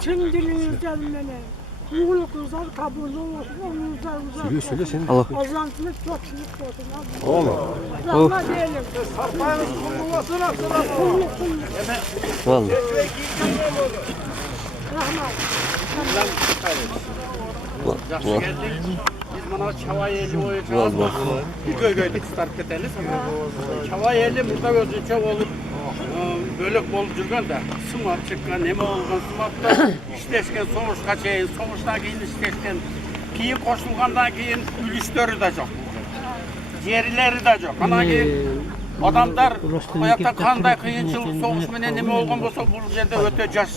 Tüm dilinizden beni. Mutluluklar kabul olsun. Söyle senin. Allah. Azantlık çokçuluk olsun. Allah. Rahma diyelim. Vallahi. Rahma. Yaxşı geldik. Biz mana Çavay eli oyacağız. Bir göy-göydük start keteliz. Çavay eli burada özünçe olup bölük bolup жүрген de sımap çıkkan, neme olgan sımapta işleşken soğuşka çeyin, soğuştan keyin işleşken keyin koşulgandan keyin ülüşleri de çok. Jerileri de çok. Ana keyin adamlar hayatda kanday kıyınçılık soğuş menen neme olgan bolsa bu yerde öte jaş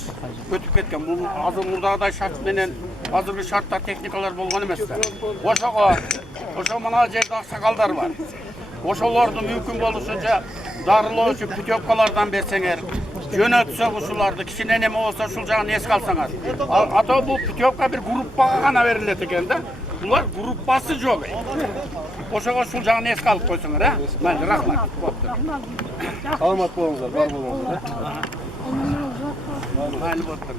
ötüp ketken. Bu hazır murdağday şart menen hazırkı şartlar, teknikalar bolgan emesler. Oşo mana jerde aksakallar var. Oşolardı mümkün boluşunca darıloo üçün pütyopkalardan berseňer, jönötse uşulardı, kişine neme olsa şul jagyn eske alsaňar. Ata bu pütyopka bir gruppaga gana berilet eken da, bular gruppası jok. Oşoga şul jagyn eske alyp koysaňar, ha? Mayli, rahmat. Salamat bolуңуздар, бар болуңуздар. Mayli botdur.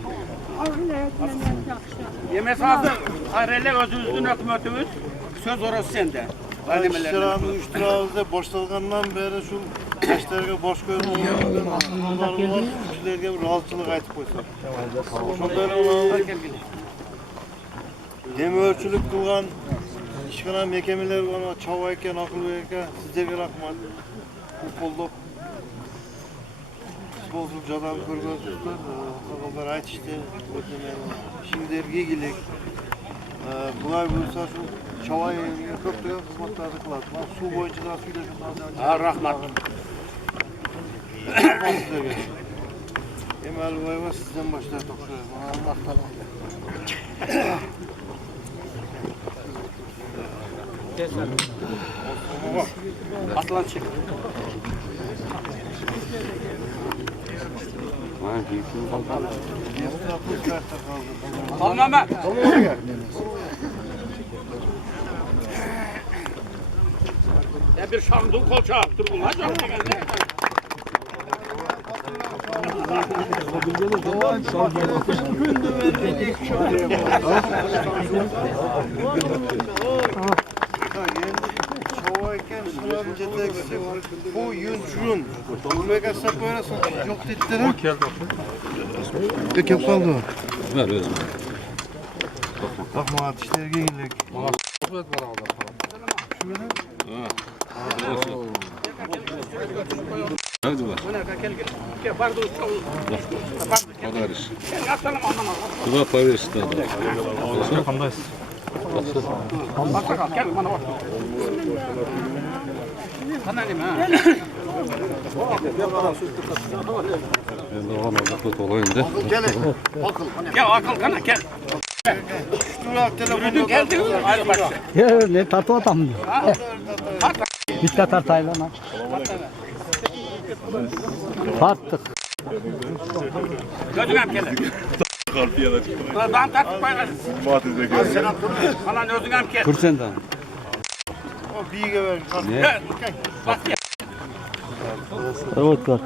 Yemes hazır, hayrele özümüzdün hökümetimiz, söz orası sende. Iştıramız, uyuşturamızda boşalgandan beri şu gençlerge boş koyulmayan asılmaları var, sürücülerge bir razıçılık aytıp koysak. Şondan olalım, demörçülük kılgan işgana mekemeler var, çavayken, akıl verirken sizlerge rahmat. Bu kollop bozul jadam körgözsüzler, kakıllar ayt işte, şimdilerge gilik. Bulay bulsa şu Çavay köprüye hizmetleri kılar. Su boyunca da suyla şunlardan. Rahmat. Emel Bayva sizden başlar tokşuyor. Allah tamam. Aslan çık. Tamam Mehmet. Ya bir şamdul kolça attır bunlar. Çavayken şuranın ceteksi bu yün şurun. Bulmaya saklayasın. Yok dediler. Peki yapalım mı? Ver ver. Bak muhat işlerge gidelim. Hadi var. Gel bardı usta ol. Kadar iş. Gel atalım anlamaz. Buna para işte adam. Bak bakalım gel bana bak. Kanalim ha. Ben de ona bakıp olayında. Gel akıl kana gel. Yürüdün geldin. Hadi başla. Ya ne tatlı adam mı? Bitti tartayla lan. Tarttık. Gözün hem gelir. Kalpiye de. Dağın tartıp koyarız. Fatih Zeki. Falan özün hem gel. Kursenden. O bilgi ver. Gel. Bak gel. Evet kart.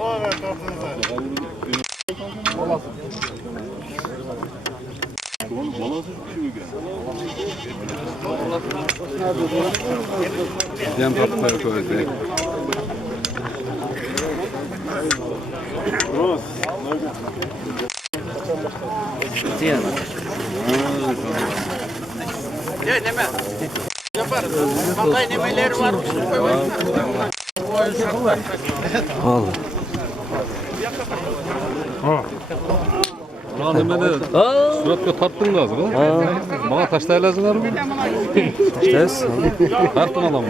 O ver tatlınıza. Dem patlar koyacak. Gel neme. Yapar. Vallahi nemeleri var. Al. Lan hemen de suratga tarttın lazım ha? Bana taşlar lazımlar mı? İşte Tarttın alamam.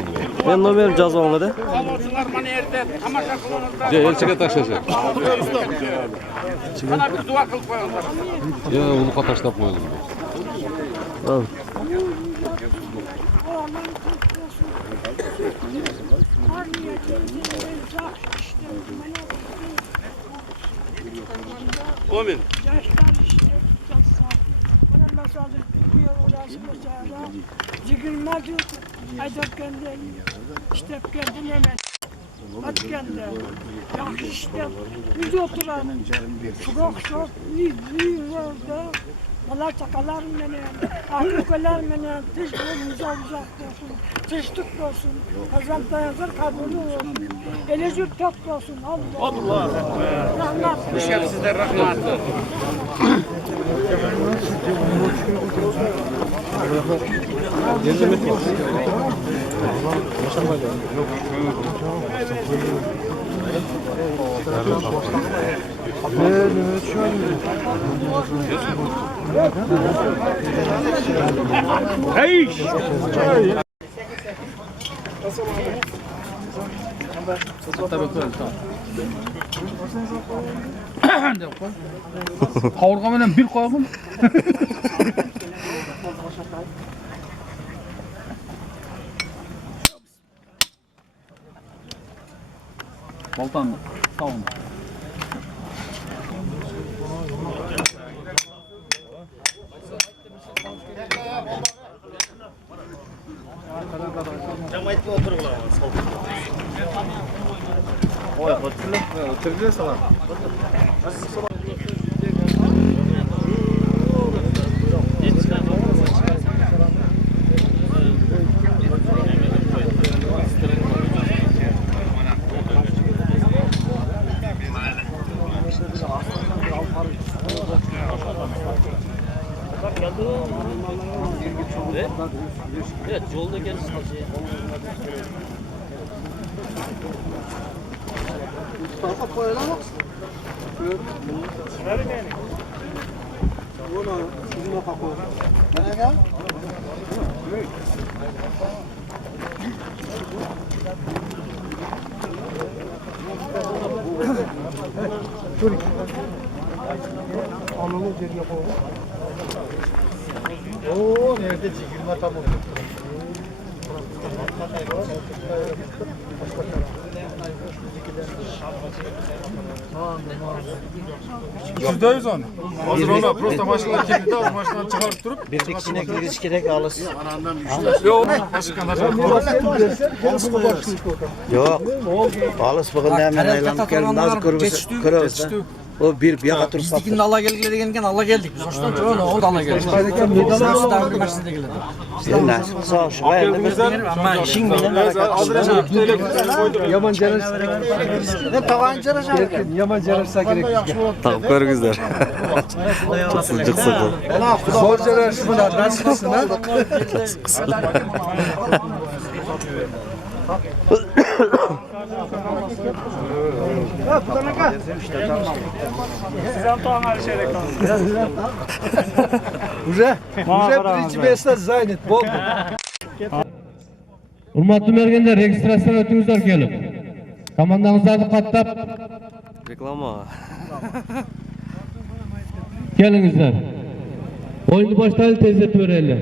ben ne verip cazamı da? Saloncular bana yerde tamaşa kılınırlar. Ya elçike taşlayacak. Bana bir dua kıl koyuyorlar. Ya onu kataşlap koydum. Al. Amin. Yaşlar işte. Çok sağ ol. Bana mesela bir orası mesela. Zikirme diyor. Aydın kendini. İşte kendini hemen. Hadi kendini. Yakış işte. Biz oturalım. Çok iyi orada. Onlar çakalar beni, ahlıklar beni, tış boyumuza uzak olsun, tıştık olsun, kazan dayanır kabulü olsun, elejür tok olsun, Allah. Rahmat. Düşer sizler rahmat. Kavurgamla bir koyalım. Baltan sağ olun. Evet, yolda gelirsin. Oo nerede çekilme tam oldu. Yüzdeyiz onu. Hazır ona prosta başına kilidi al başından çıkarıp durup. Bir dikişine giriş gerek alırsın. Yok başkan Yok. Alış bakın hemen aylanıp gelin. Nasıl kırıyoruz da. O bir yaka turup Bizdikin Allah gelgilere gelirken Allah geldik. Biz hoştan çoğunu o da Allah geldik. Nasıl davrandı üniversitede geldi. sen nasıl sağ ol şu bayanı. Ama işin bile. Yaman canır. Ne tavancanı Yaman canırsa gerek. Takıp görgüzler. Sıcık sıkı. Zor canır şuna nasılsın ha? Uje birinci besler Zaynet bol. Hurmatly mergenler, registrasiya ötüңүздөр kelip. Komandаңыздарды каттап Reklama. келиңиздер. Oyunu başlayalım, tezletip örelim.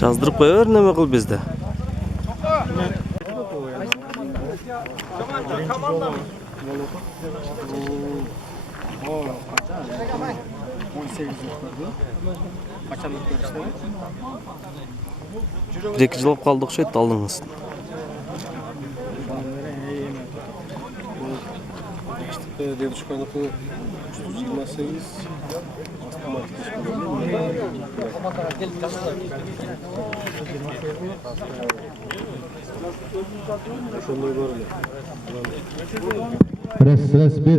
Жаздырып коёбер, неме кыл бизде. Bir iki jıl kaldı okşayt aldыңыз. Sırası bir.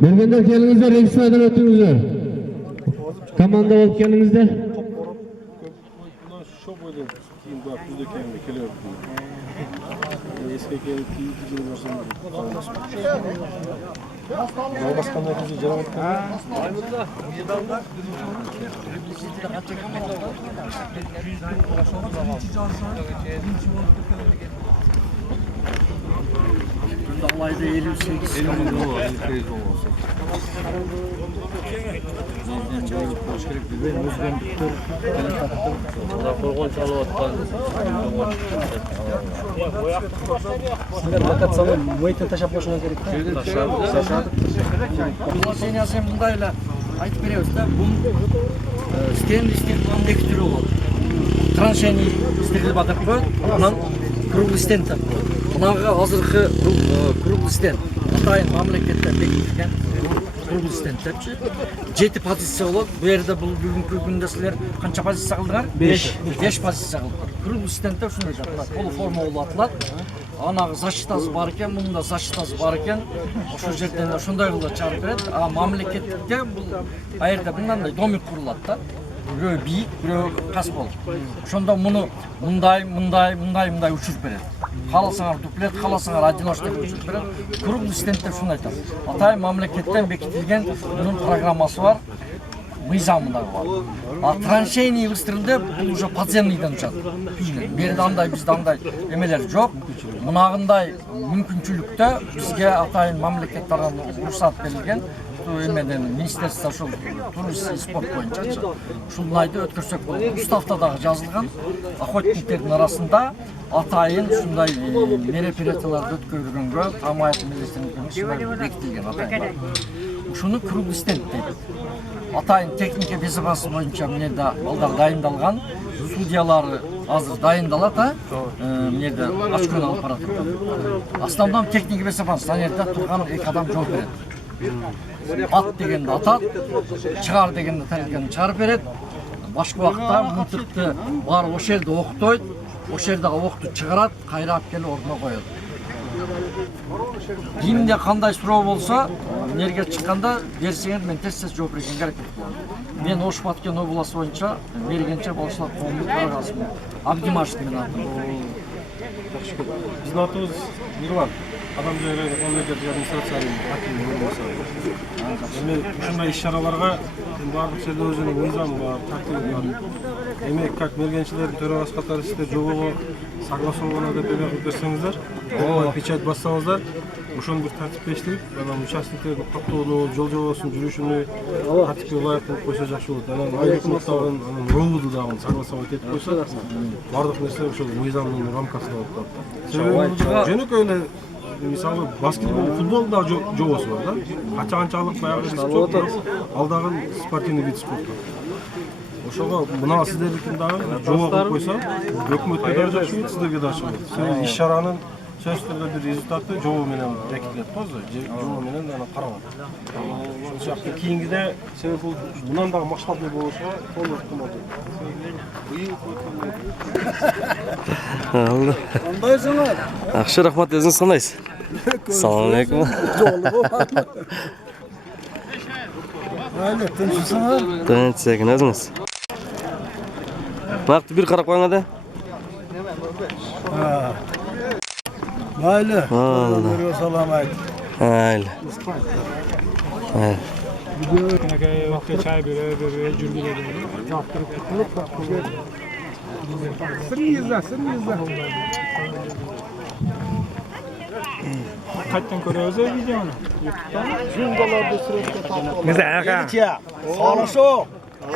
Mergenler kelingizler, registradan ötüңүздөр. Komanda bolup kelingizler. Allah'ı da 58. Sizler lokatsiyani muhitini tashlab qo'yishingiz kerak. Liseniyasi ham bundaylar aytib beramiz-da. Bu stend istiqbolning ikki turi bo'ladi. Transheniy istiqbol deb qo'yadi, undan kruglый stend deb qo'yadi. Bunaqa hozirgi kruglый stend Xitoy mamlakatda bekitilgan kruglый stend debchi 7 pozitsiya bo'ladi. Bu yerda bugungi kunda sizlar qancha pozitsiya qildinglar? 5 pozitsiya qildinglar. Kruglый stendda shunday gaplar. Poluforma bo'latlar. Anağı zaşitası var iken, bunun da zaşitası var iken, şu yerden şunday yılda çağırıp beredi. Mamlekette bu ayırda bundan da domik kuruladı da. Böyle büyük, böyle kas olur. Şunda bunu munday uçurup beredi. Halasınar duplet, halasınar adinoştek uçurup beredi. Kurum listentler şunday da. Atay mamleketten bekitilgen bunun programması var. Mıyzamında var. Tranşeyni yılıştırıldı, bu уже подземныйдан uçadı. Beride anday, bizde anday emeler yok. Bunağınday mümkünçülükte bizge atayın mamleketlerden ruhsat verilgen. Emeden ministerstva şu turizm sport boyunca şunlaydı ötkürsek bu. Ustavta'da yazılgan охотниктердің arasında atayın şunday merepiretalarda ötkürgөнгө Tamayet Millesi'nin şunday bekitilgen atayın. Şunu kruglый стенд deydi. Atayın teknik bezabası boyunca münerde alдар dayındalgan, судьялары azır dayındalar da münerde açkön alıp baratır. Aslandan teknik bezabası saniyette turgan ek adam çok veredi. At degende atat, çıgar degende təlgeni çıgarıp beredi. Başka vaqtda mıntıqты var o şerde oqtoydu, o şerde oqtu çıgarat, kayrap gelip oruna koydu. Kimde qanday surov bolsa, nerge çıkkanda berсеңер мен tez жооп беришимге аракет кылам. Мен Ошып Аткен обласы боюнча бергенче болушулар коомдук төрагасымын. Абдимашев менен атым. Биздин атыбыз Нурлан. Адам жайы мамлекеттик администрациянын акимinin орунбасары. Эми ушундай иш-чараларга бардык жерде өзүнүн мыйзамы бар, тартиби бар. Эми как мергенчилердин төрагасы катары сиздер жобого согласовано деп эле берсеңиздер, печать бассаңыздар, ошону бир тартипleştirip, анан участниктердин каттоонуу, жол жобосунун жүрүшүнү тартипке ылайык кылып койсо жакшы болот. Анан айрыкмы дагы, анан ровду дагы согласовать этип койсо, бардык нерсе ошол мыйзамдын рамкасында болуп калат. Жөнөкөй эле мисалы баскетбол, футбол да жобосу бар да. Канча-канчалык баягы спорт, ал дагы спортивный вид спорта. Ошого мына сиздердикин дагы жобо кылып койсо, өкмөткө да жакшы болот, сиздерге да жакшы болот. Иш-чаранын сөзсүз түрдө бир результаты жобо менен бекитилет го, жобо менен анан каралат. Ошол сыяктуу кийингиде себеби бул мындан дагы масштабный болушуга толук ыктымал. Кандайсыңар? Акшы рахмат, өзүңүз кандайсыз? Assalomu alaykum. Tinchsizlar? Tinch, sekin o'zingiz. Vaqtni bir qarab qo'ying ada. Mayli. Allohga salom ayt. Mayli. Vaqtga çay berib, jurgiladi. Siringizda. Qayerdan ko'ramiz videoni? YouTube'dan. Jumbalarda suratga Хорошо.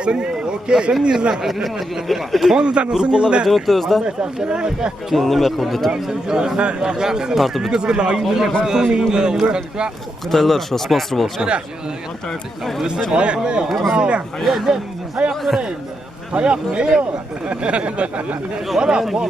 Siringizda. Gruppalarga jo'natamiz-da. Keyin nima qilib ketib. Tartib. Xitoylar shu sponsor bo'lishgan. Ayak ko'rayim. Ayak ne yo? Valla bol.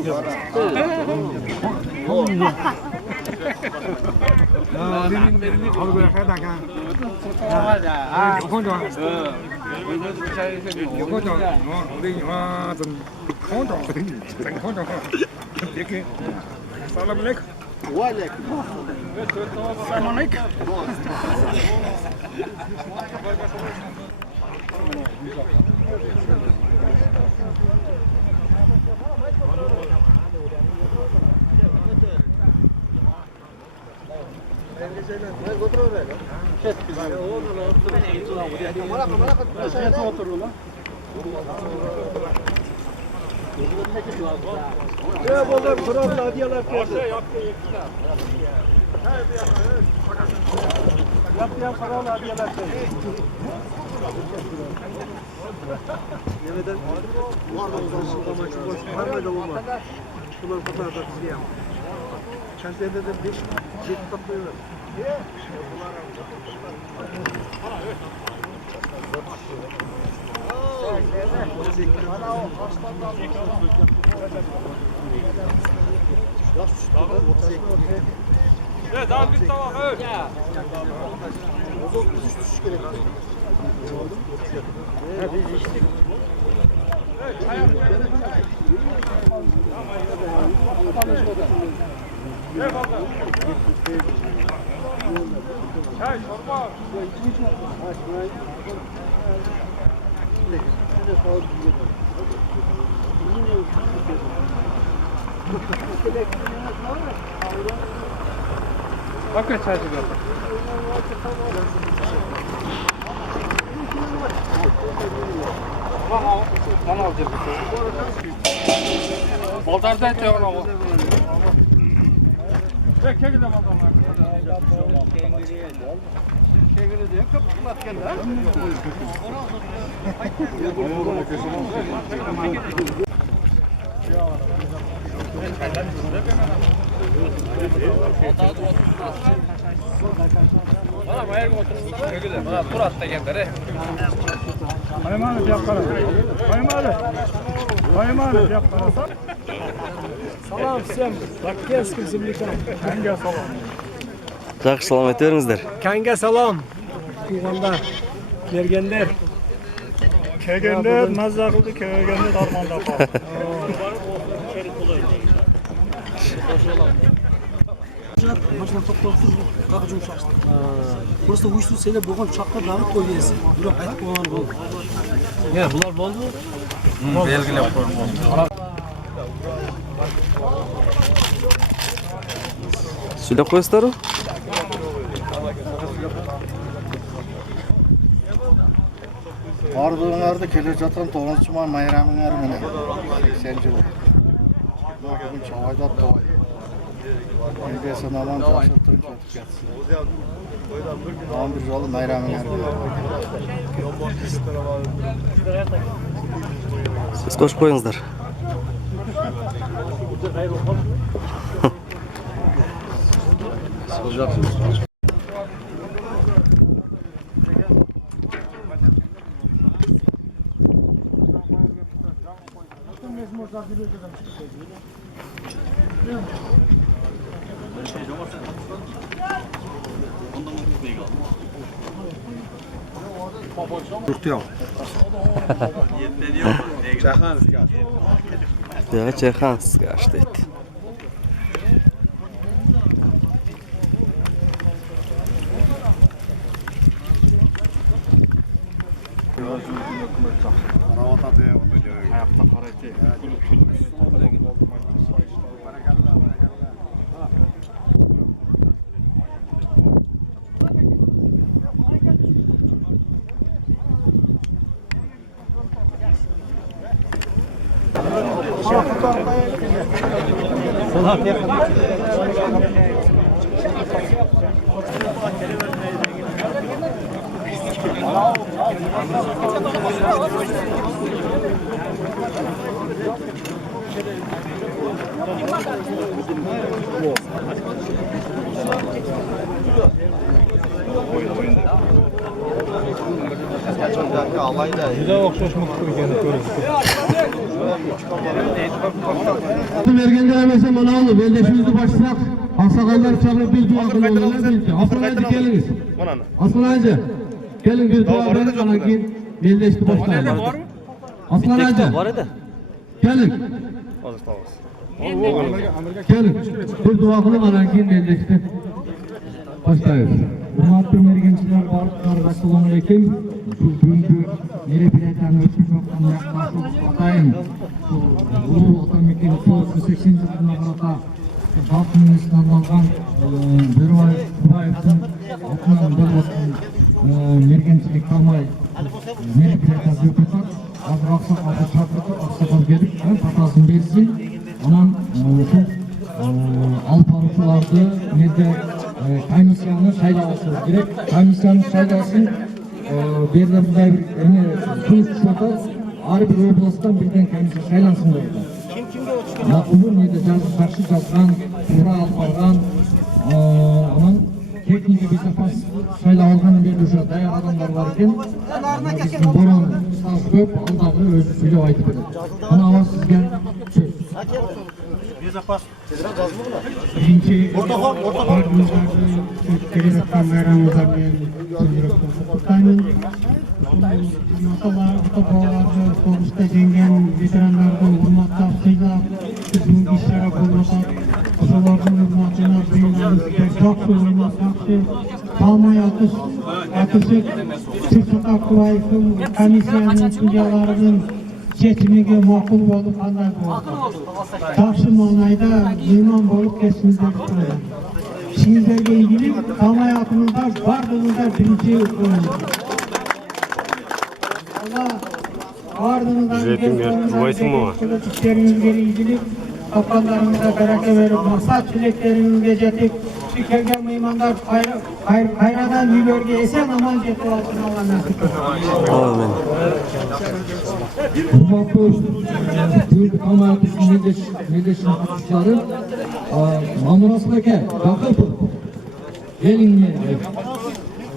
Ya, Baldarda et yok ama. Salam sen. Bak keskin simlikam. Kanga salam. Жақсы салам айта беріңіздер. Kanga salam. Туғандар, келгендер. Kelgenler mazza qildi, kelgenler armonda qoldi. Машина тоқтап тұр, қағы жұмыс ашты. Просто ұйысу сені болған шаққа бағыт қой дейсің. Бірақ айтып қойған болды. Бұлар болды ма? Belgilep koyun. Сөйлеп қойсыздар? Бардығыңарды келе жатқан 9 май майрамыңар міне 80 жыл. Бүгін Чавайда той. Енді санаман жашыртын жатып кетсін. Оған бір жолы майрамыңар. Сіз қош қойыңыздар. Ja, Çehanska steht. Vergende emese bana alın. Beldeşimizi başlasak. Aksakallar çağırıp bir dua kılmalılar. Aslan Hacı geliniz. Aslan Hacı. Gelin bir dua verin. Bana ki beldeşti başlayalım. Aslan Hacı. Gelin. Gelin. Bir dua kılın. Bana ki beldeşti başlayalım. Hürmetli mergençiler, barıklar, assalamu aleyküm. Bugünkü merepileten ötüp yoktan yaklaşık atayım. Bu otomekin 80 yılına karata halkın İslam'dan Bervay Kubayev'in atından bir olsun mergençilik kalmay merepileten ötüp azır aksak azır çarpıtı aksakal gelip patasını versin. Anan şu alparıkçılardı, nerede комиссияны шайлабашыбыз керек. Комиссияны шайласын берді мындай бір күн шоты ар бир областан бірден комиссия шайлансын дейді. Мақұлы неде жақсы жазған, тура алып барған, анан техника безопасность шайлап алғанын берді уже даяр адамдар бар екен. Біздің борон стаж көп, алдағы өзі сөйлеп айтып береді. Ана ауыз сізге сөз. Birinci ardımızda kelip жатқан bayramımızdan kutlayın. Ата-бабаларды соғыста жеңген ветерандарды урматтап, сыйлап, біздің иш-чара болып жатат. Ошолордун урматына биыл жакшы ойнасакчы, талмай атышып, Сырсат Акбаевдин комиссиянын судьяларынын чечимиге макул болуп кандай болду. Жакшы маанайда мейман болуп кетсиңиздер. İşinizlerle ilgili kalma hayatınızda vardığınızda birinci Allah vardığınızda işlerinizle ilgili toplanlarınıza bereket verip maksat çileklerinize jetip çıkarken meymanlar hayradan yülerge esen aman jetip olsun Allah nasip etsin. Amin. Büyük kalma hayatının birleşim katışları Mamurası'daki Yakup'u gelin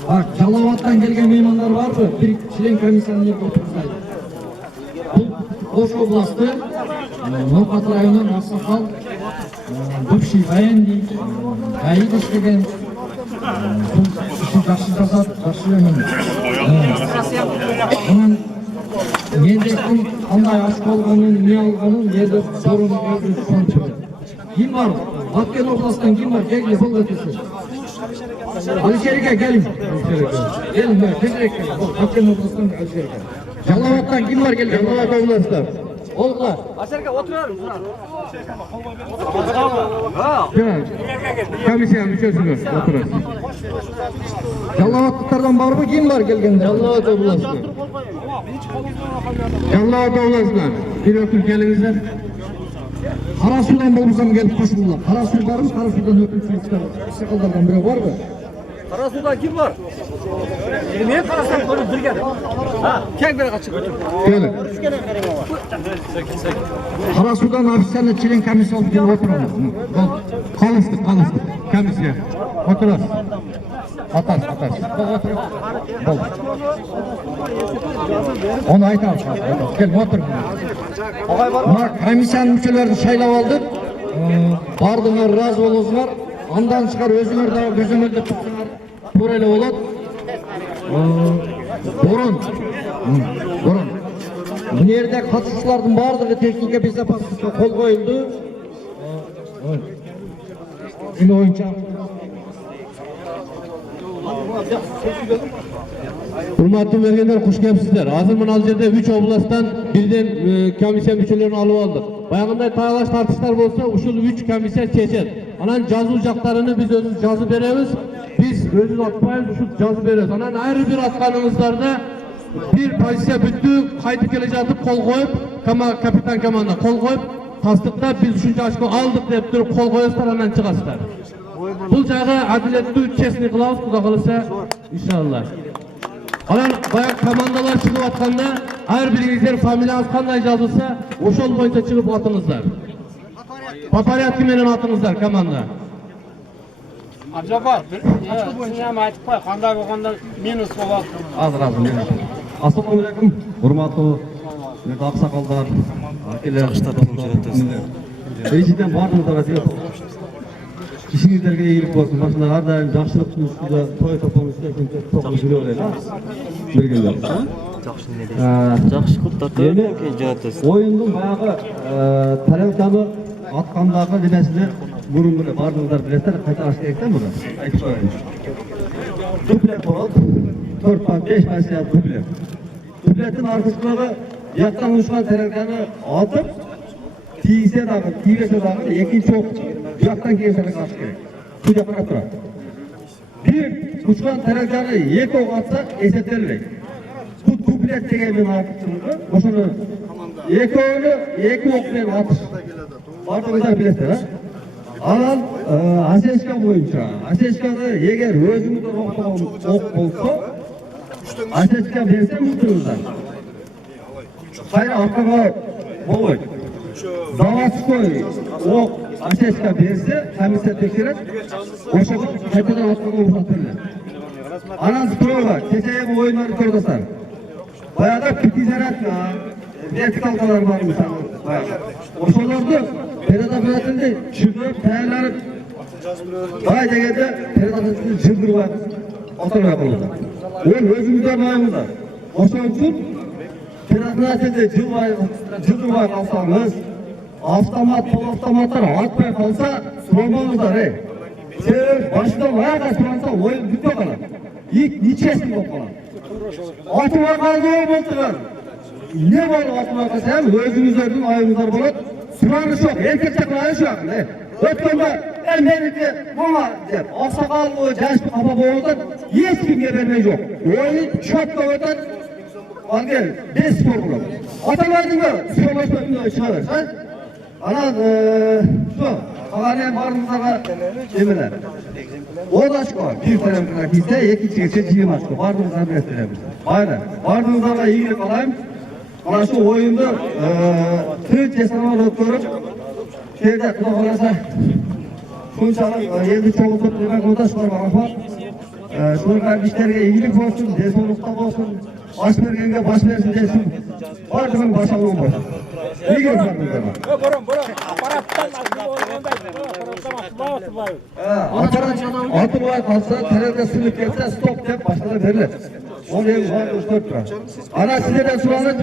bak Çalavatan gelgen meymanlar var mı? Bir Çilen komisyanın yerine otursaydı. Bu Oş oblastı Nokat rayonundan Aksakal Bıkşi Bayan deyip Gayet işlegen işi жақсы жасап, жақсы өңін. Onun Mendek'in қандай aşk olғанын, ne alғанын, еді sorun öbür sonuç var. Kim var? Batken oblastan kim var? Gelin, bol ötesi. Alişerike gelin. Gelin, tezrek gelin. Batken oblastan Alişerike. Jalavat'tan kim var? Gelin. Jalavat oblastan. Oldular. Alişerike oturalım. Komissiya müçesini oturasın. Jalavatlıklardan var mı? Kim var gelgende? Jalavat oblastan. Jalavat oblastan. Bir öpün gelinizler. Karasu'dan bolsam gelip koşullar. Karasu var mı? Karasu'dan öpün çıkarlardan biri var mı? Karasu'da kim var? Ben Karasu'dan konup bir geldim. Tek bir kaçık götür. Gelin. Karasu'dan hapishane Çilen komissiya alıp gelip oturalım. Kalıştık. Komissiya. Oturasın. Atas. Bol. Onu aytalım. Gel otur. Komissiyanın müçelerini şaylap aldık. Bardыңар, razı bolosуңар. Andan çıkar özüңөр da gözüңөрдө tutsuңар. To'g'ri ele bo'ladi. Boron. Bu yerda katılışçılarning bardыгы texnika безопасностьga qo'l qo'yildi. Nima o'yincha? Hurmatli mergenler, hoş gelipsizler. Hazır mınal jerde 3 oblasttan birden komissiya müçelerini alıp aldık. Bayağınday talaş tartışlar bolsa, uşul 3 komissiya çeçet. Anan жазуу жактарыны biz özümüz жазып beremiz. Biz özümüz atpayız, uşul жазып beremiz. Anan ayrı bir atkanımızlarda bir pozisiya büttü, kaytıp gele jatıp kol koyup, kapitan komanda kol koyup, tasdiqlap biz uşuncha aşko aldık dep turup kol koyasızlar, anan çıkasızlar. Bu jağı adiletli, честный kılabız, Kuda kalırsa inşallah. Anan bayağı komandalar çıkıp atkanda, her birinizler familiyanız kanday жазылса, oşol boyunca çıkıp atınızlar. Paparyatki menen atınızlar komanda. Abjabbar, açık boyunca hem aytıp koy, kanday bolganda minus bolot. Azır. Assalamu alaikum. Hurmatlı aksakallar, akeler, birіншіден бардыңызға рахмет. İşinizlerге iyilik olsun. Başında her daim жақсылықтың üstünde toy toplamışlar. Çok güzel oluyor. Bilginler. Жақсы құттықтар жанатасыз. Oyunun bayağı taraftarı atkandağı demesini burun böyle bardığınızlar bilesler. Kayta aşk ekten burada. Ayıp koyayım. Duplet oldu. 4-5 başlayan duplet. Dupletin arkasında yaktan uçkan taraftarı atıp tiyse dağı, ikinci çok yaktan geçerek aşk gerek. Bu yakına durar. Bir uçkan taraftarı yeki ok atsa esetlenmeyecek. Bu duplet tegemin arkasında boşuna iki oyunu iki oklayın atış. Bardığınızlar bilesler ha. Alan Aseska boyunca. Aseska'da eğer özümüzden ok olsa Aseska verse mutluyuzlar. Hayır arkama boğuk. Zavatskoy ok Aseska verse komissiya tekşirip oşağa qaytadan atmaga ruxsat Anan Zıkırova, keçeye bu oyunları kördüsler. Bayağı pitizaratla, vertikalkalar var mesela. Oşalarda pedagogatında çıkıp tayarlanıp vay degende pedagogatında cıldır var. Oturma yapıldı. Ol özümüzden mayımızda. Oşa üçün pedagogatında cıldır var kalsanız pol avtomatlar atmaya kalsa sormamızlar. Sen başından ayağa kaçırırsa oyun bitme kalan. İlk niçesin yok kalan. Atıma kaldı olmadılar. Ne var atıma kalsa hem özümüzlerden ayımızlar bulat. Sıranış yok, erkekçek ayış yok. Ötkönde Ermenlikte bana der. Aksakal o yaşlı kafa boğuldan hiç kimge vermey yok. Oyun çöp koyudan al gel, 5 spor bulalım. Atamadın mı? Sıralaşma günde çıkarırsan. Anan şu, ağaneyen barımızdaga emeler. O da çıkıyor. Bir tarafına gitse, iki çıkışa cihim açıyor. Barımızdaga bir estelemizde. Aynen. Barımızdaga iyilik alayım. Ana şu oyunda tüy cesanama doktorum. Şeyde kulak olasa şunçalık yedi çoğu tutturmak o da çıkıyor bana. Şunun kardeşlerine iyilik olsun, desolukta olsun. Baş vergenge baş versin desin. Bardımın başa olmaz. İyi görün barımızdaga. Aparattan Atılmaya kalsa, terörde sınıf gelse stop deyip başına verilir. Onu ev var, 3-4 lira. Ana sizlerden soranız,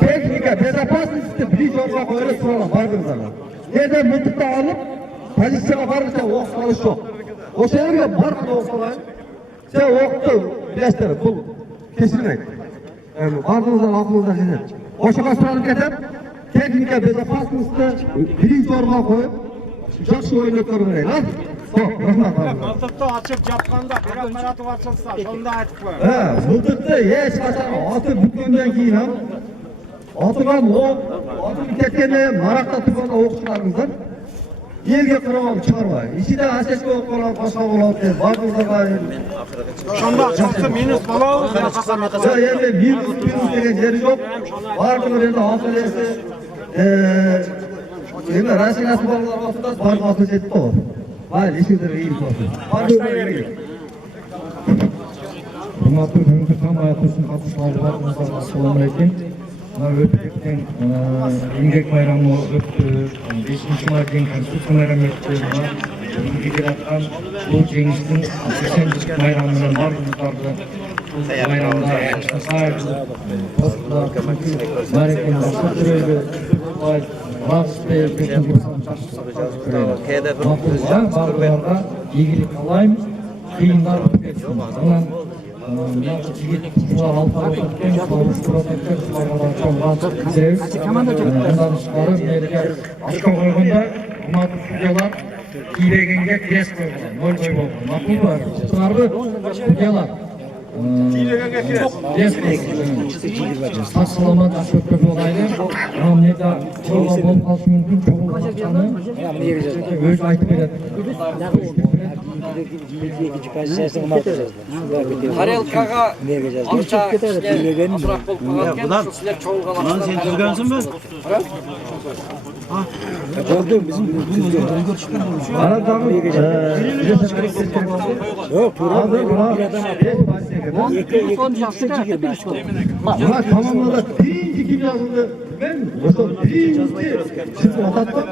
teknika, bezapaslıkta bir yorma koyarız soralım, bardımızdaga. Nereden mıntıkta alıp, pozisyona varırsa ok kalış yok. O şeylerle barkıda oksalar, sen oktu, bileştirin, bu kesilmek. Bardımızdan, aklımızdan sizler. O şaka soralım getir, teknika, bezapaslıkta birinci yorma koyup, жақсы ойнақтар берейін, а? Стоп, рахмат. Мылтықты ашып жатқанда бір аппараты ашылса, сонда айтып қой. Мылтықты ешқашан атып бүткенден кейін, атылған оқ, атып кеткенде марақта тұрғанда оқ шығарыңыздар. Елге қырауын шығармай. Ішінде асеске оқ болады, басқа болады деп бардыңыздар. Сонда жақсы минус болады. Енді минус деген жері жоқ. Бардыңыз енді атыл есі. Енді Расинасы балалар басында барлық атыл жетті ғой. Байыл, ешкендерге ейіліп olsun. Құрметті бүгінгі там аяқпен қатысушылар барлығыңызға ассалаумағалейкум. Мына өтіп кеткен еңбек байрамы өтті, 5 мартин Конституция байрамы өтті. Бүгінгі келе жатқан бұл жеңістің 80-ші байрамынан барлығыңыздарды байрамда бәрекелді бақыт тілейді. Барлығарға игілік қалаймын, қиындар өтіп кетсін. Жігіт құлар алпар өткен, соғыш құрат өткен, сұларғалар çoğuған біздеуіз. Бұндан шығарып, мерге ашқан қойғанда, ұматы судьялар кейбегенге крес қойған, 0 қой болған. Мақұл ба? Сұларды судьялар Сақсыламады шөпкөп олайды. Неде қолға болып қалшы мүмкін çoğul ақшаны өз айтып береді. Тарелкаға ақша асырақ болып қалған сіздер çoğulған ақшаны сен жүргенсің бе? Gördüm bizim Aradan yok tamamladı. Birinci kim yazıldı? Ben birinci siz atattım.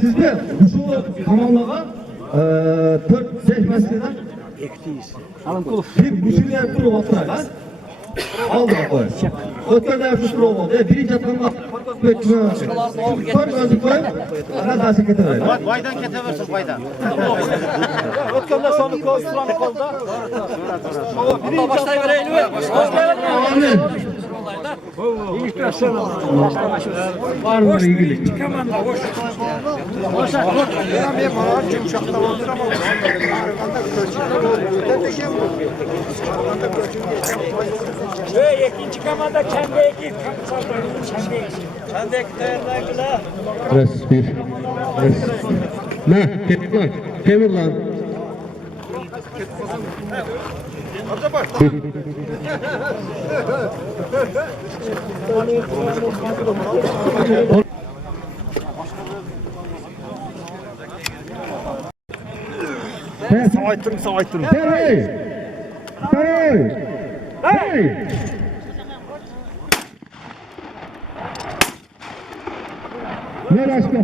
Siz de şu tamamlanan 4-5 meseleden bir müşürler durup oturaylar. Aldı koy. Ötken de yapış durup oldu. Birinci atımda betme. Son gözü koy. Ana da sekete verin. Baydan kete versin baydan. Ötken de sonu koy, sıranı kolda. Allah başlayıverelim mi? Amin. Var mı ilgilik? İkinci kamanda kendi ekip. Kendi ekip. Pres 1. Ne? Temurlan. Temurlan. Savaştırın. Hey! Hey! Hey! Ne başka?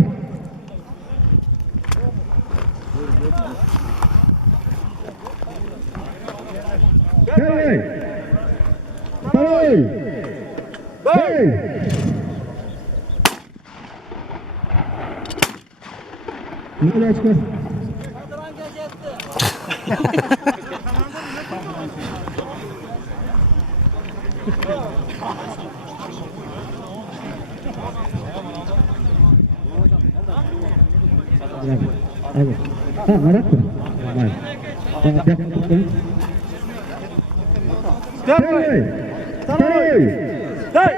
Hey! Hey! Hey! Ne başka? Evet. Ha, Arap mı? Hayır. Hey! Hey! Hey!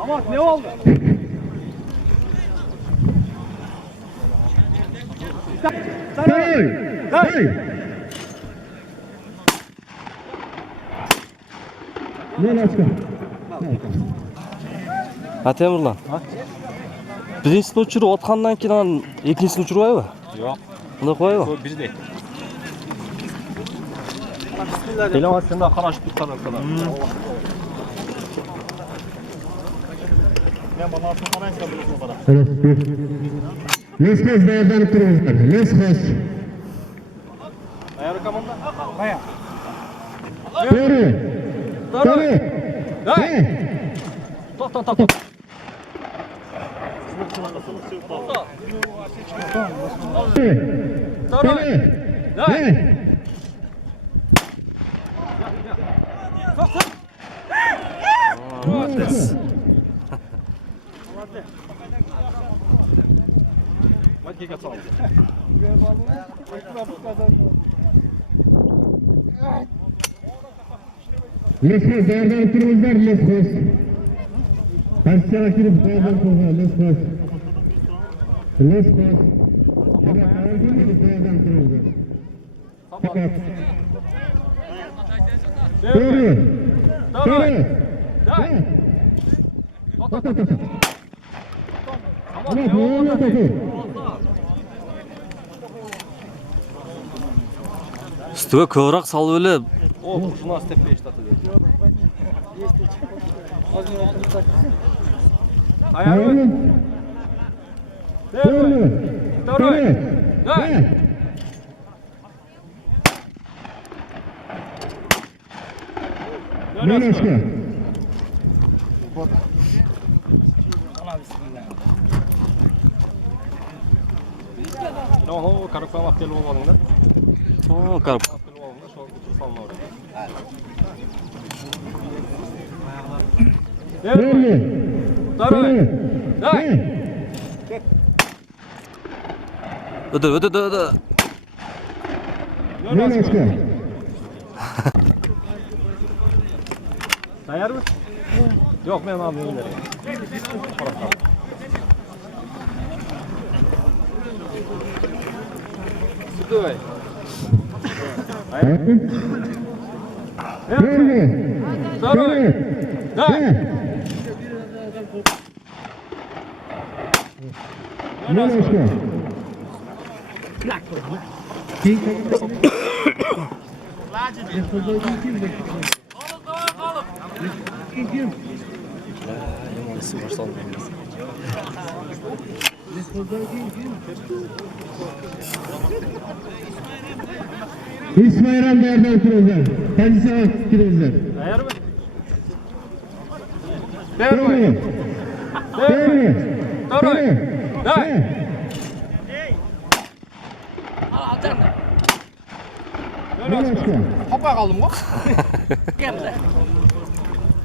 Ama ne oldu? Hey! Hey! Ne başka? Temurlan. Birinchisini uçurup otgandan keyin ikkinchisini uçurmaymi? Yo'q. Bunday qo'yaymi? Bu bizdek. Telefon shunda qarashib turibsan kadar. Lesxoz dayorlanib turibsizlar. Lesxoz. Ayarı komanda. Qaya. To'g'ri. To'g'ri. Hey! To'xta. To'g'ri. Hey! Молодец. Lesxoz dayorlanib turibsizlar. Lesxoz. Qarshi kirib dayorlanib turibsizlar. Lesxoz. Lesxoz. Mana dayorlanib turibsizlar. Faqat. To'g'ri. To'g'ri. Ana, to'g'ri, to'g'ri. Üstüge ko'rak salib olib. O, şuna step 5 tatlı. To'g'ri. To'g'ri. To'g'ri. Ne başka? No, karıkla matkeli olmadın da. Oo, karıp. Matkeli olmadın da şu an uçur salma oraya. To'g'ri. To'g'ri. Ödü. Ne başka? Tayar mı? Yok ben almıyorum. Sütü bey. To'g'ri. To'g'ri. Ne başka? İsmail'den değerden kurullar. Kendisi hak kurullar. Tayar mı? To'g'ri. To'g'ri. To'g'ri. Ne başka? Hopa kaldım bu.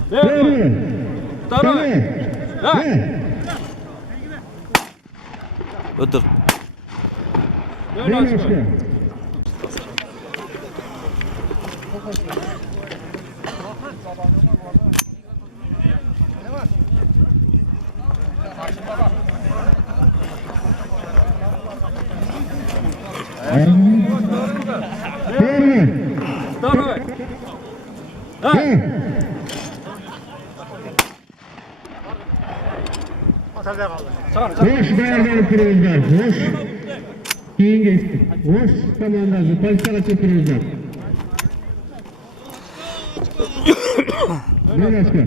To'g'ri. To'g'ri. Ödür. Ne başka? Hoş değerli kuruluşlar. Hoş. Keyin geçti. Hoş komandası. Politika kuruluşlar. Malaska.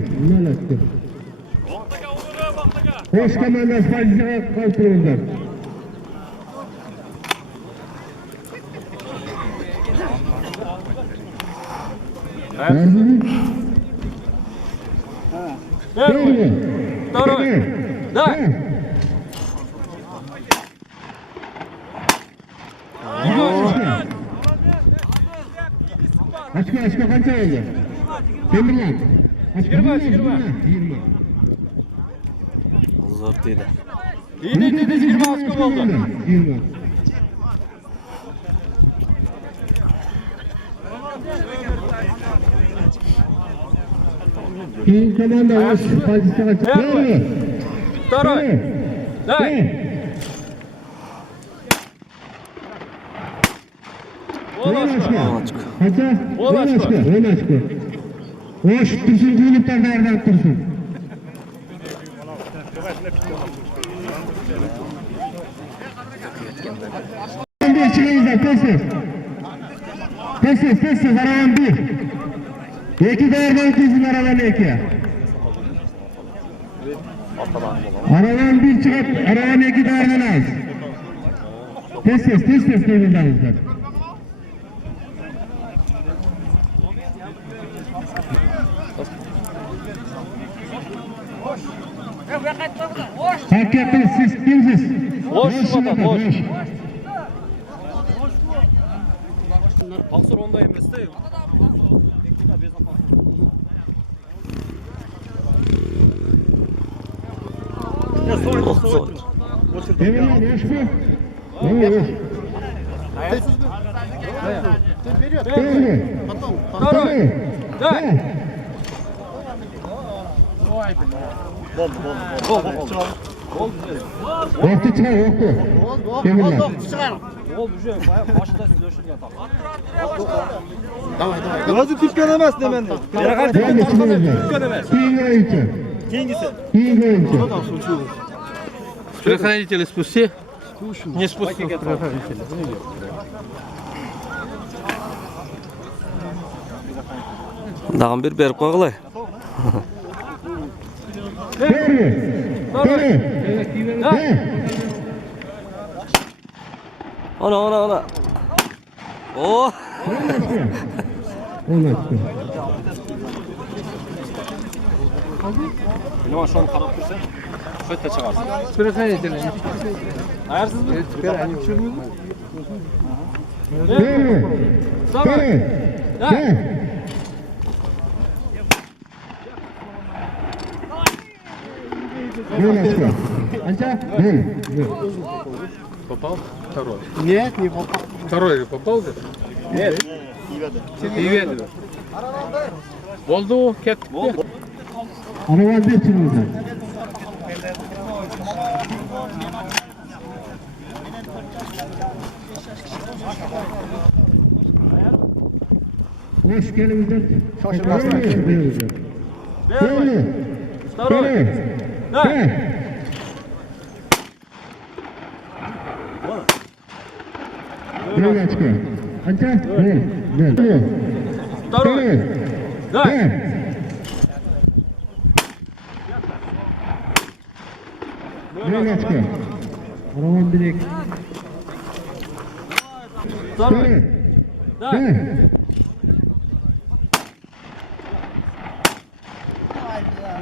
Hoş komandası. Politika kuruluşlar. Açma kaç oldu? Demirlan. 20. Zor değil. İyi 20 askı oldu. 20. Keyin komanda hoş. Politika kaç. Taroy. Dai. Olaşko. Hoş dursun kulüpler nereden dursun? Bir çıkıyoruz tez. Araban bir. İki değerden kızın araban iki. Araban bir çıkıp araban iki değerden az. Tez demirden. Hakikaten siz kimsiz? Hoş vatan, hoş. Aksır onda emreste yok. Demirler hoş mu? Vakti çıkar, vakti. Demirler. Ol bu şey başta döşülgen tamam. Nasıl tükkenemez demendi. Tükkenemez. Kingisi. Предохранители спусти. Не спусти. Dağın bir berip koyğulay. Ona. Oh. Ne şu an karap dursan. Kötü çıkarsın. Предохранители. Ayarsız mı? Попал? Второй. Нет, не попал. Второй попал где-то? Нет. İyi Oldu, kettik. Araban bir çıkıyorlar. Hoş geldiniz. Şaşırmazlar. Böyle. Böyle çıkıyor. Anca. Böyle. Böyle çıkıyor. Araban direkt.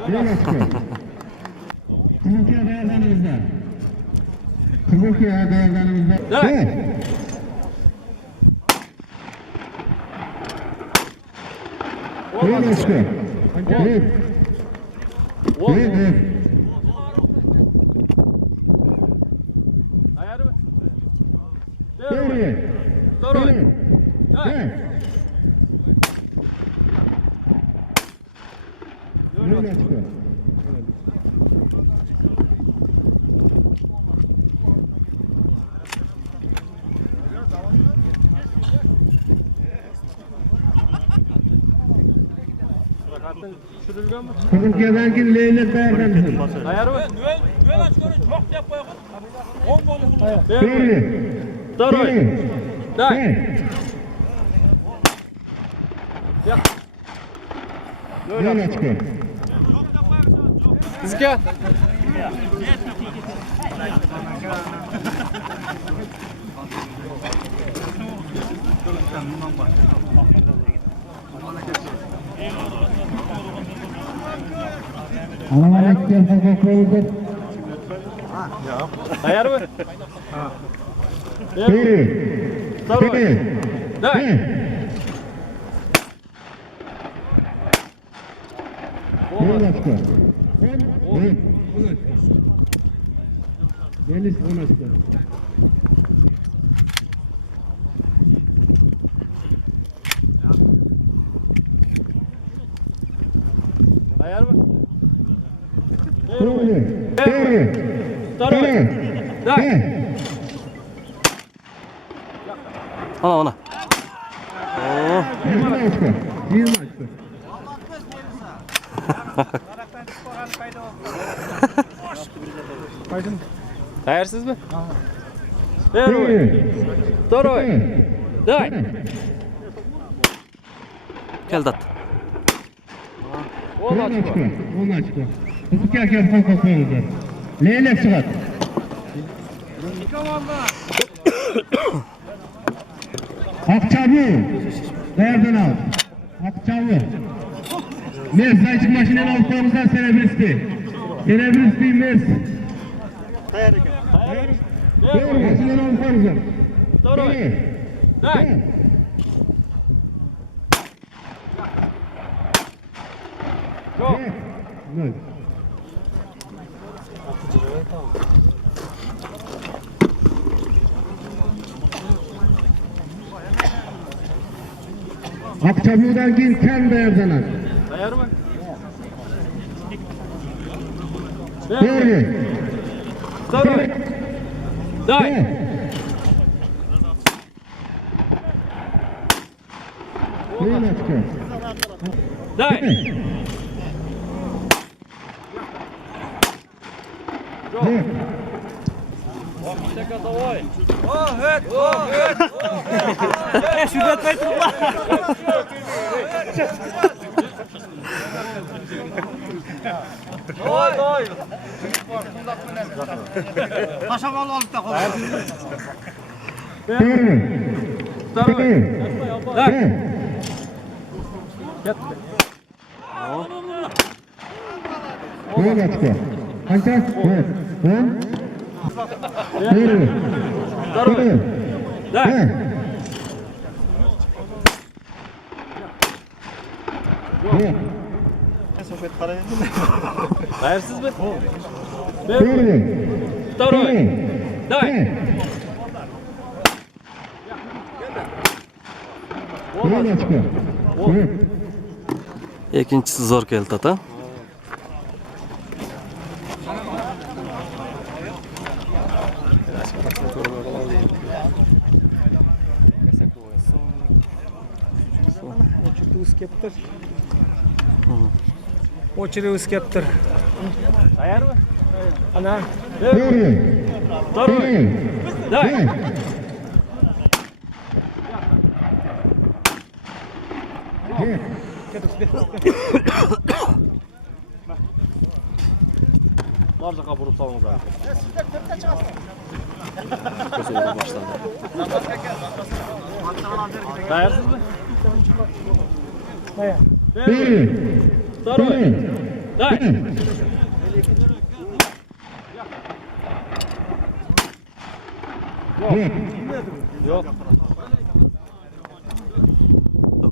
Böyle çıkıyor. Kızılkaya değerlenimizde. Kızılkaya değerlenimizde. Böyle çıkıyor. Evet. Evet. Ayarı mı? Böyle. Böyle. Böyle çıkıyor. Kızılke'den ki Leylek Dayar'dan. Ayarı mı? Güven aç görün. Çok yap koyalım. 10 golü bunu. Doğru. Day. Böyle çıkıyor. Kızılke. Aman ekleyen fakaklarıdır. Ayarı mı? Doğru. Day. Böyle çıkıyor. Deniz ona çıkıyor. Ayar mı? Doğru. Day. Ona. Yirmi açtı. Ayarsız mı? Doğru. Day. Gel tat. Onu açtı. Onu açtı. Kızık yakıyor fakaklarıdır. Leylek çıkart. Akçabu. Nereden al? Akçabu. Mers sayıcık maşinen alıp koymuşlar serebristi. Serebristi mers. Doğru. Maşinen alıp koymuşlar. Doğru. Day. Go. Nol. Akçabu'dan gir ken Dayar'dan. Ayar mı? Doğru. Doğru. Day. Böyle çıkıyor. Day. Evet. Böyle çıkıyor. Kaçta? Evet. Doğru. Doğru. Day. Evet. Ayarsız mı? Doğru. Doğru. Day. Böyle çıkıyor. Evet. İkincisi zor geldi tata. Очередь скептор. Ayar mı? Ana. Doğru. Doğru. Day. Evet. Varsa kapurup salın zaten. Gözüne başladı. Ayarsız mı? Doğru. Doğru. Day. Evet. Yok.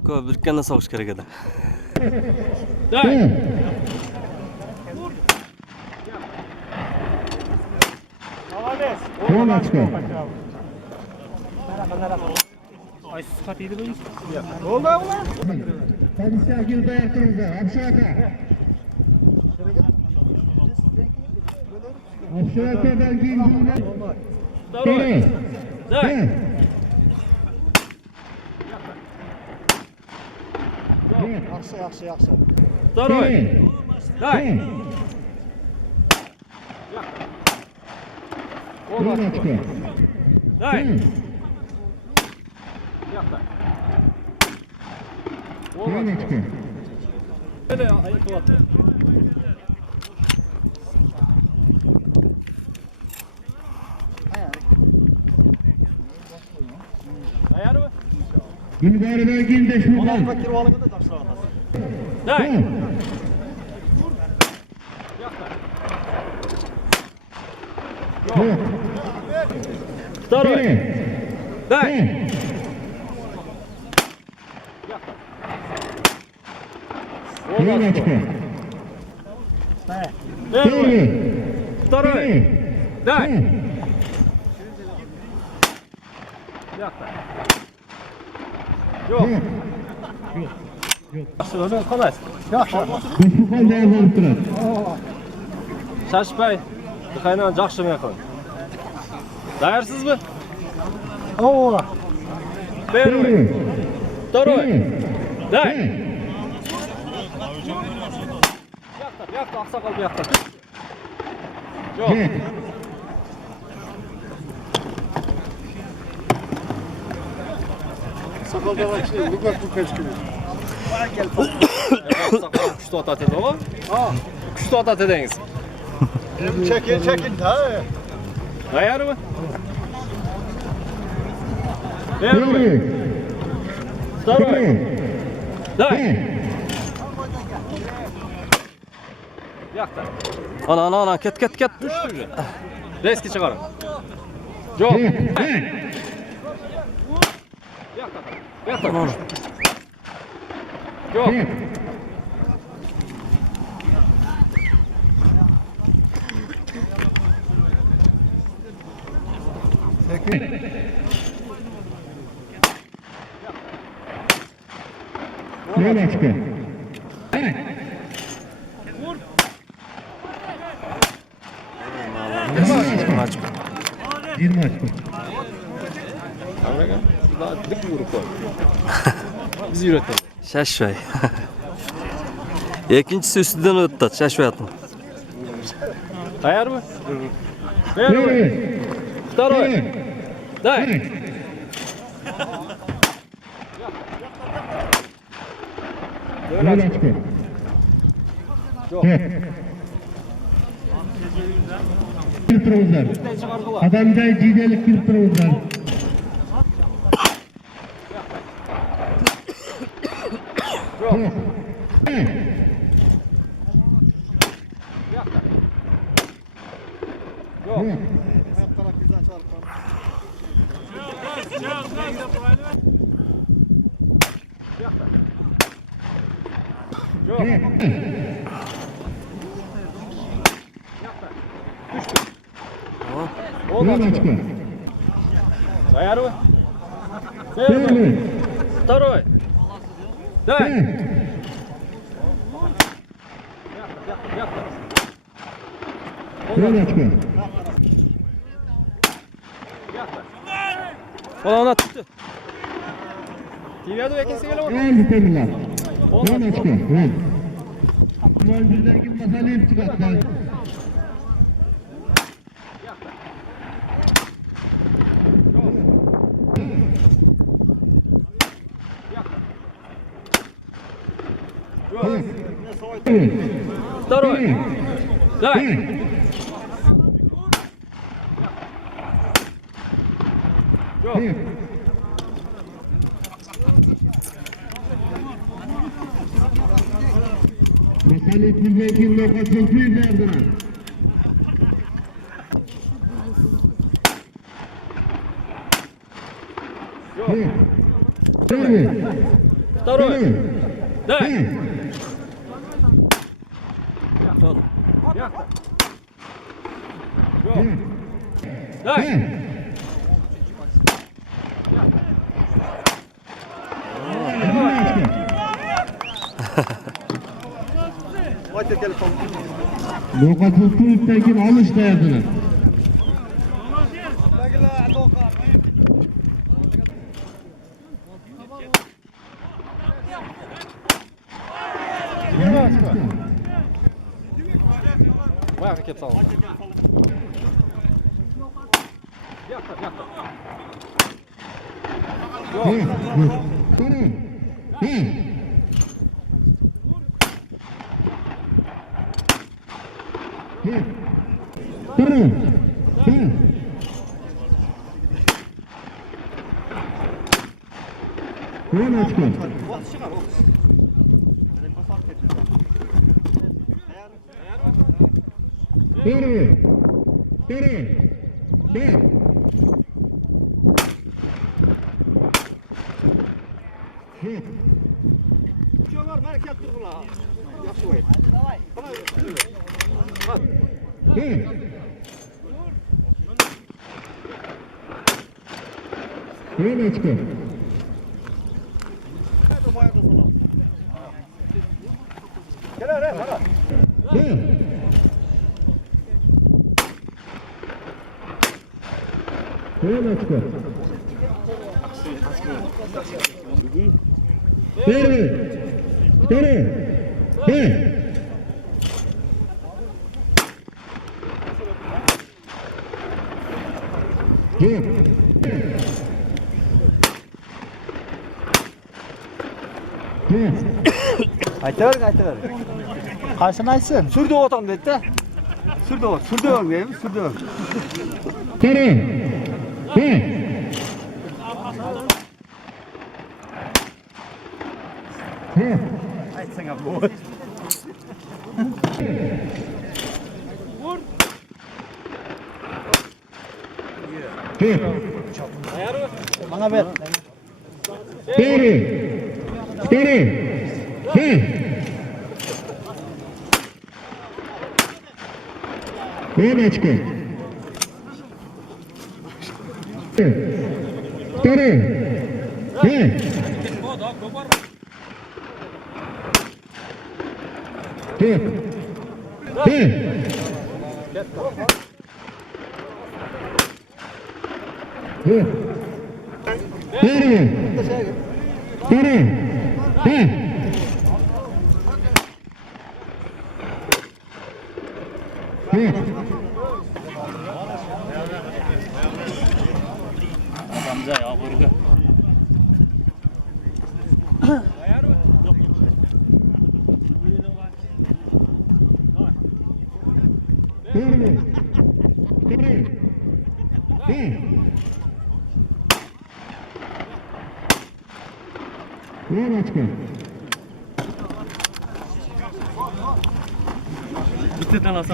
Yok, bir kere savaş gerek edi. Day. Böyle çıkıyor. Ay sıfat yedi böyle. Padişah gül dayartırızda. Apşata. Apşata'dan girdiğine. Doğru. Day. Evet. Yaxşı. Второй. Дай. Рыночка. Дай. Рыночка. Gülbari'den Gildeş buradan. Дай. Yok. Второй. Дай. Рыночка. Первый. Второй. Дай. Yok. Yaxshi, xolos. Yaxshi. Ko'shib qoldi bo'lib turadi. Shashpay. Qaynon yaxshi mehmon. Tayyorsizmi? Первый. Второй. Дай. Yoqda, oqsoqol bu yoqda. Yo'q. Sakalda var ki, bu kaç kilo? Kuchli ota dedingmi? Ha. Kuchli ota dedingiz. Çekin ha. Tayyormi? Первый. Второй. Дай. Yoqda. Ana, ket. Düştü. Reski çıkarın. Yok. Yoqda. Yok. Рыночка. 20 açma. Dik vurup koy. Biz yürütelim. Şaşvay. İkincisi üstünden öttü. Şaşvay atma. Tayyor mu? Первый. Второй. Дай. Rыночка. Yok. Kirip turuzlar. Adamday cidelik kirip turuzlar. Yok. Yok. Yok. Rыночка. Tayyor mu? Первый. Второй. Дай. Rыночка. Ona tuttu. TV'de ekinsiga oldu. Oldu temirler. Rınочка. Rın. Malcılar gibi masalayıp çıkartlar. Второй. Дай. Yok. Masalayıp bilmeyin lokasyon tüylerdiler. Yok. Первый. Второй. Дай. Yakta. Yok. Дай. Lokasyon tüylerden alış dayadınız. Rınочка. Bayağı kep sağlam. Yakta. Aytaver. Qaysini aytsin? Surda otam dedi. Surda deymiz, surda. Aytsang ham bo'ladi. Mana ber.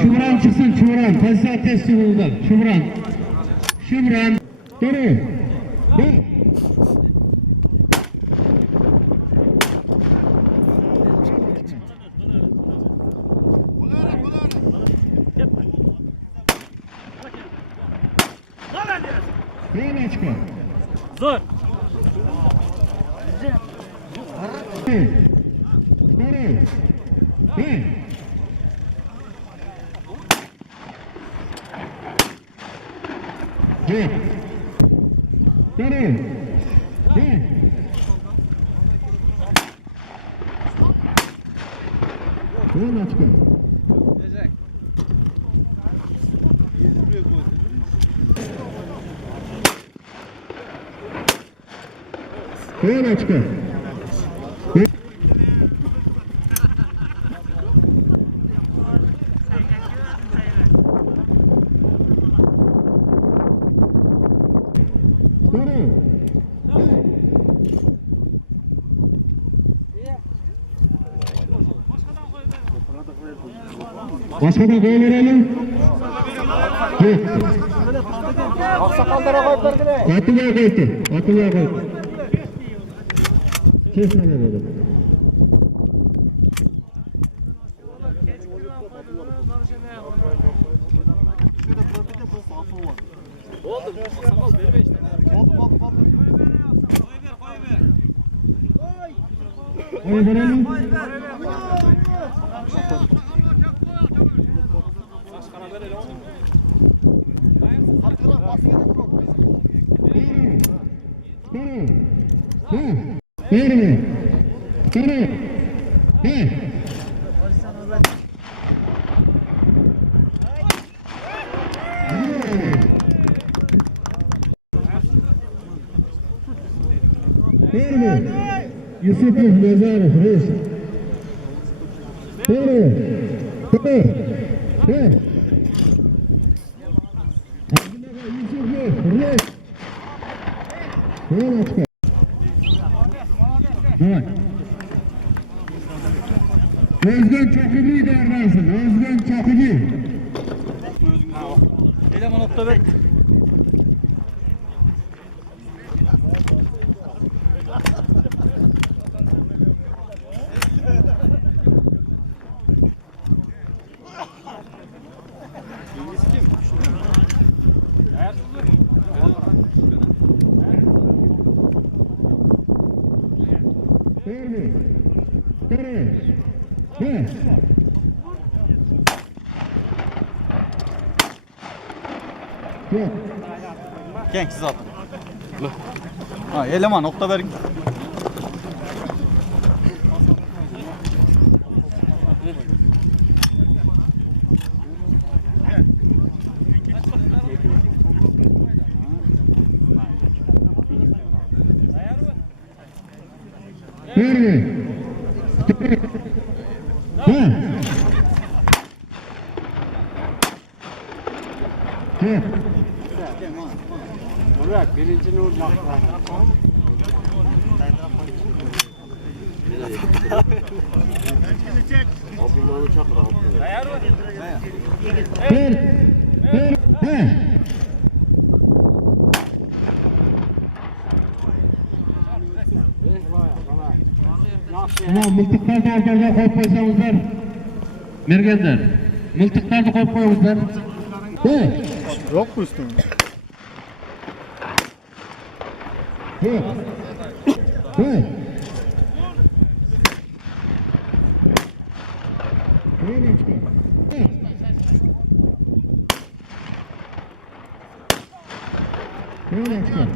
Şumran çıksın, Şumran. Tesisat testi bulundan. Şumran. Dönü. Zor. Başka da koy verelim. Aksakallara koyup verdiler. Atılığa koydu. Kesme dedi. Koy verelim. Первый. Юсупов Назаров, рейс. Первый. Второй. Пять. Юсупов, рейс. Молодец. Давай. Özgün Çakıcı'yı derlersin. Özgün Çakıcı. Eleman nokta ver. Первый. Второй. Пять. Yok. Genç siz atın. Ha, eleman nokta verin. Первый. Пять. Yok. Bırak birincini vurmak Mıltıklardı ardarda koyup koysanızlar. Mergenler. Mıltıklardı koyup koyunuzlar. Yok mu üstüne? Yok. Hey. Böyle çıkıyor. Hey. Böyle çıkıyor.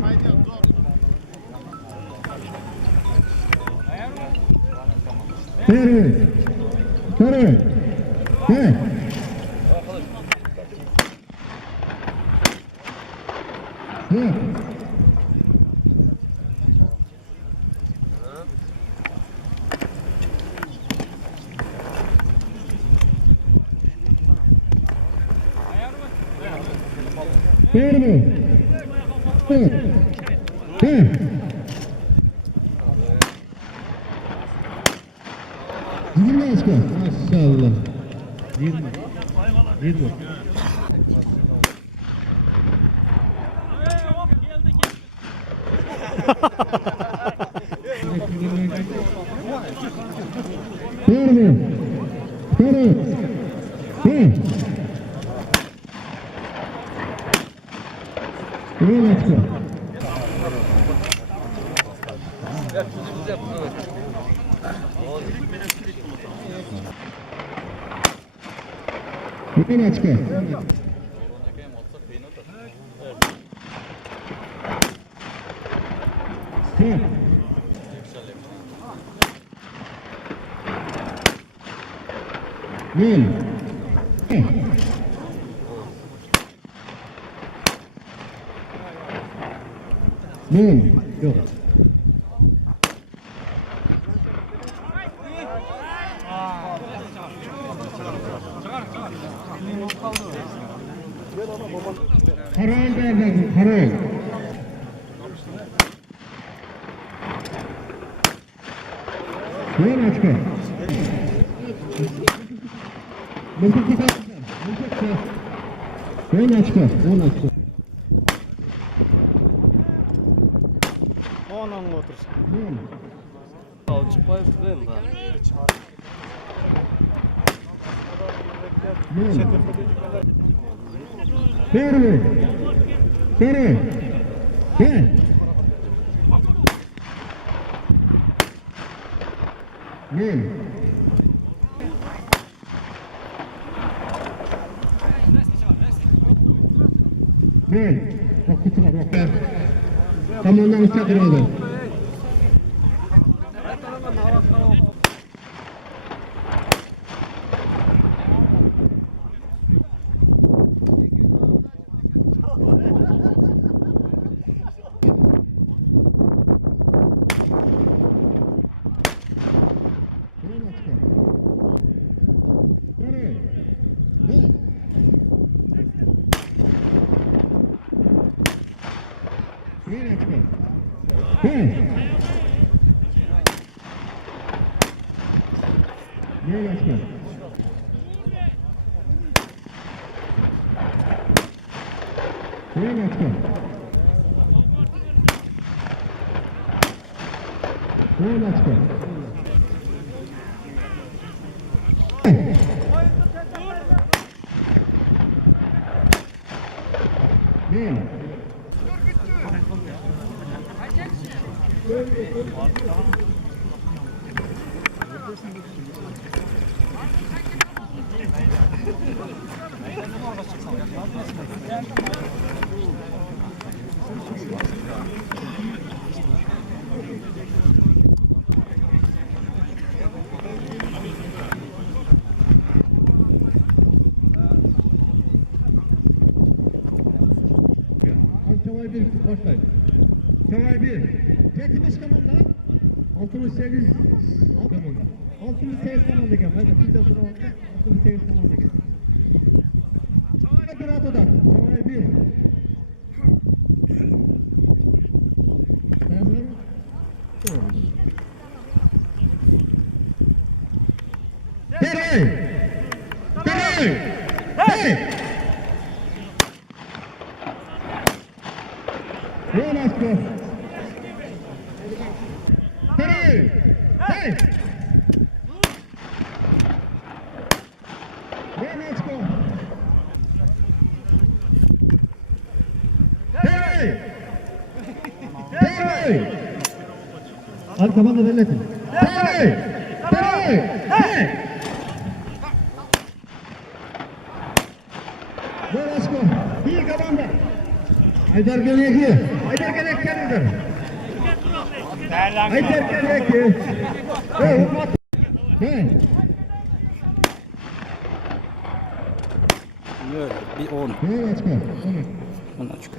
Первый. Второй. Пять. Нет. Первый. Пять. Пять. Гимнастика. Maşallah. 20. 20. Первый. Второй. Пять. Рыночка. Рыночка. Nil. Nil. Yok. Karol derler, Karol. Yön açma. Mısır tutar. Yön açma, yön açma. Onunla otursun. Yön. Çıkmayıp ben de. Yön. Первый. Второй. Пять. Ноль. Nol. Bak kutular bak. Tamamdan uçak kırıldı. Oyun açma. Oyun açma. Bir. Çavay 1 başlayın. Çavay 1. Çetmiş komanda. 68 komanda. 68 komanda gel. Ben de sizde sıra var. 68 komanda gel. Çavay 1 atıdan. Çavay 1. Hey! Hey! Hey! Roll us go. Hey! Hey! Roll us go. Hey! Hey! Arkadan da belletin. Hey! Hey! Hey! Roll us go. İyi kazandı. Haydar Geleki. Haydar Geleki kendidir. Haydar Geleki. Hey. Bir 10. Ne açma? 10 açık.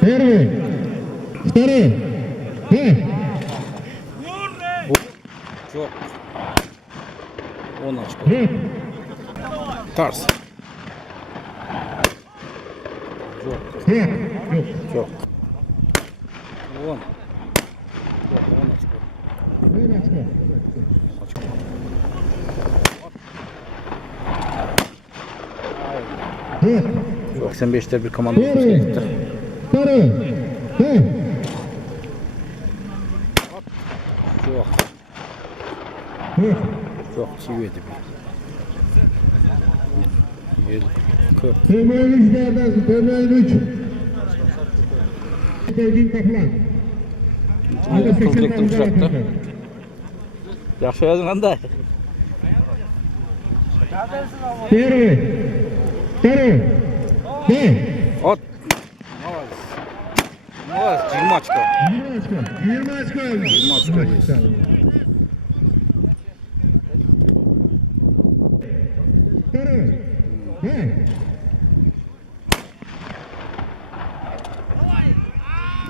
Sarı. Sarı. Hey. Çok. 10 açık. Hey. Ters. Hey. Yok. Çok. 10. Yok 10 açık. Ne açma? Açık. Hey. 85'te bir komando gitti. Sarı. Hey. Çok. Hey. Çok çiviydi bir. 7. 40. Temeyin 3 neredesin? Temeyin 3. Sevgin kapılan. Kıldık duruşakta. Yaxşı yazın da. Sarı. Sarı. Hey. At. Navaz. 20 açık. 20 açma. 20 açma. 20 açık. Sarı. Hey.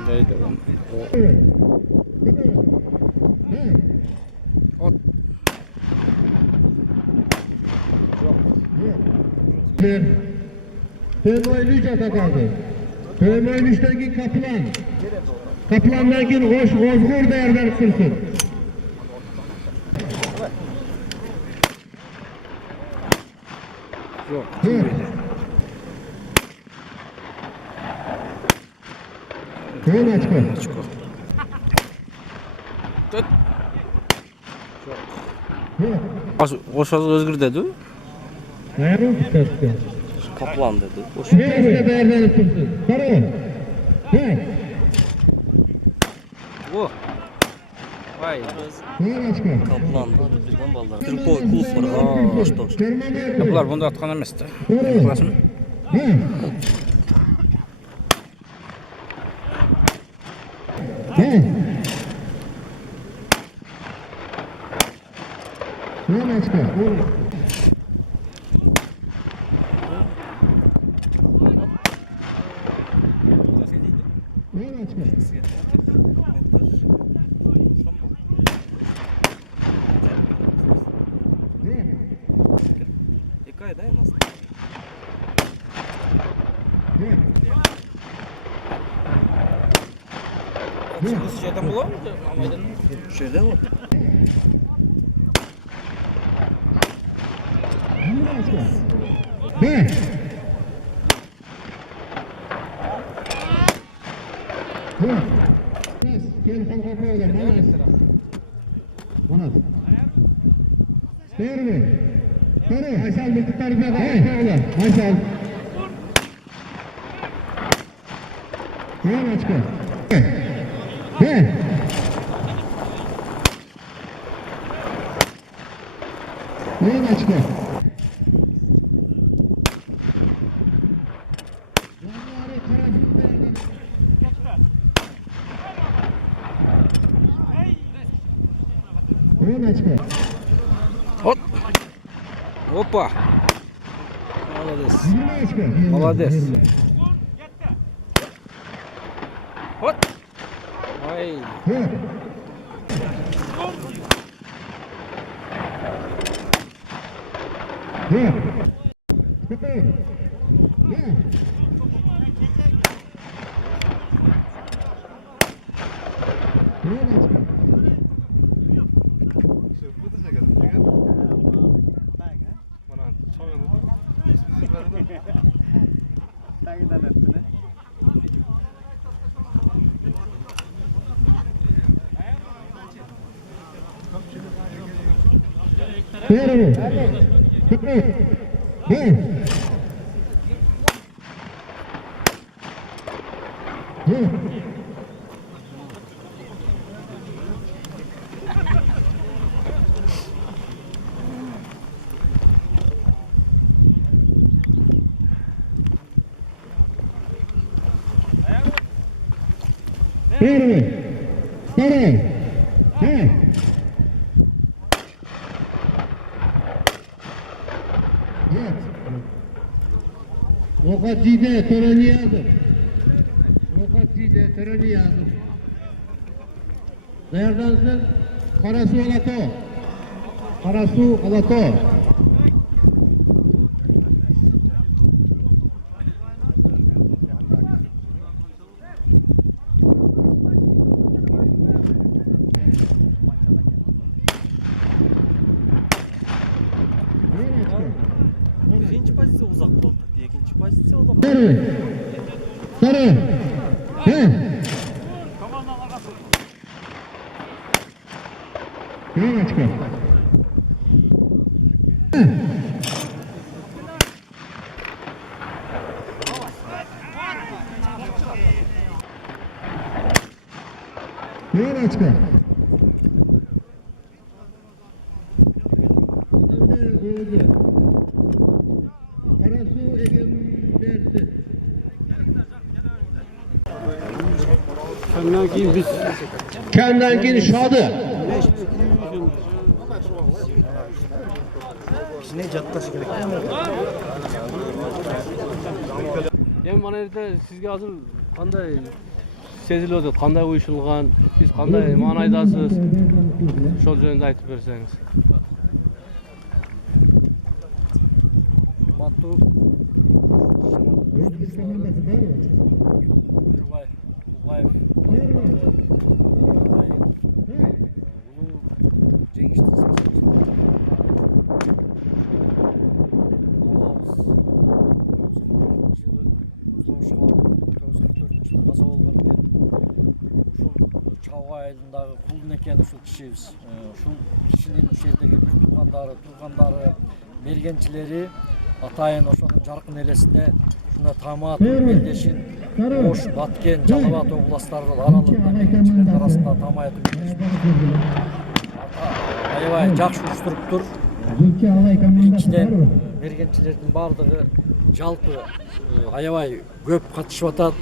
Neydi lan? Hey. At. Bir. Temoyun 3 ata kaldı. Temoyun 3'ten git Kapılan. Kapılan'dan git Ozgur değerler kırsın. Yok. Koyun açma. Tut. O söz özgür dedi. Ayarın tutarsa. Kaplan dedi. Nerede değerler kırsın. Sarı. He. O. Vay. Koyun açma. Kaplan dedi. Bizden ballar. Türk boy kulüp var. Aa, dost. Kaplar bunda atkan emasdi. Bilasizmi? He. He. Koyun açma. Koyun açma. Hikaye değil mi aslında? Çıkış şeyden bular mı? Şeyde mi? He. Doğru. Aysal mırtıkları bir Aysal. Yön açık. He. Yön açık. Yön açık. Hop. Hoppa. Молодец. Молодец. Вот. Ой. Lokacide töreni yazdım. Lokacide töreni yazdım. Değerlensin. Karasu Alato. Karasu Alato. Birinci pozitsiya uzak bo'ldi. Ikkinchi pozitsiya uzoq. Sarı. He. Yön açık. Yön açık. Karasu Egemberdi. Kendinden keyin şadı. Endi mana yerda sizga hozir qanday sezilyapti, qanday uyushilgan, siz qanday ma'nodasiz? Shol joyida aytib bersangiz. Batu айылындағы құлын екен ушул кишибиз. Ушул кишинин ушул жердеги бир туугандары, мергенчилери атайын ошонун жаркын элесине ушундай Тамат, Белдешин, Ош, Баткен, Жалал Абад областтары аралыгында мергенчилердин арасында Тамаят аябай жакшы уюштуруптур. Биринчиден мергенчилердин баардыгы жалпы аябай көп катышып атат.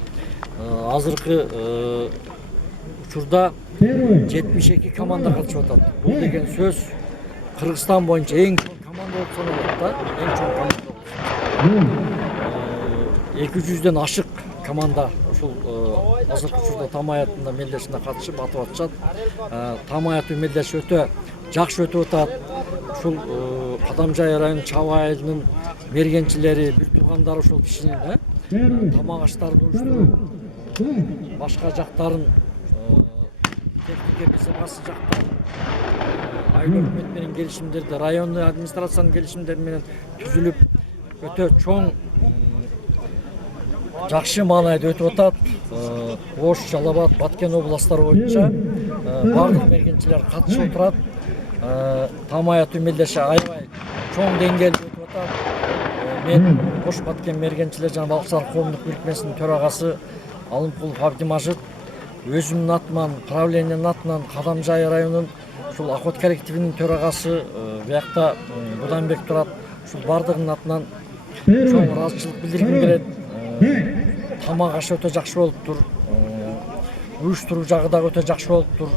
Азыркы учурда 72 команда катышып атат. Бул деген сөз Кыргызстан боюнча эң чоң команда болуп саналат да, эң чоң команда. 200ден ашык команда ушул азыркы учурда Тамаятында мелдешине катышып атып атышат. Тамаят мелдеши өтө жакшы өтүп атат. Ушул Кадамжай районунун Чаба айылынын мергенчилери, бир туугандары ушул кишинин тамак аштарын уюштуруп, башка жактарын техника безопасности жактарын айыл өкмөт менен келишимдерди, райондун администрациянын келишимдери менен түзүлүп, өтө чоң жакшы маанайда өтүп атат. Ош, Жалал Абад, Баткен областтары боюнча бардык мергенчилер катышып турат. Тамаят мелдеши аябай чоң деңгээлде өтүп атат. Мен Кош Баткен мергенчилер жана балыкчылар коомдук бирикмесинин төрагасы Алымкулов Абдимажит өзүмдүн атыман, правлениянын атынан Кадамжай районунун ушул охот коллективинин төрагасы биякта Буданбек турат. Ушул бардыгынын атынан чоң ыраазычылык билдиргим келет. Тамак ашы өтө жакшы болуптур. Уюштуруу жагы дагы өтө жакшы болуптур.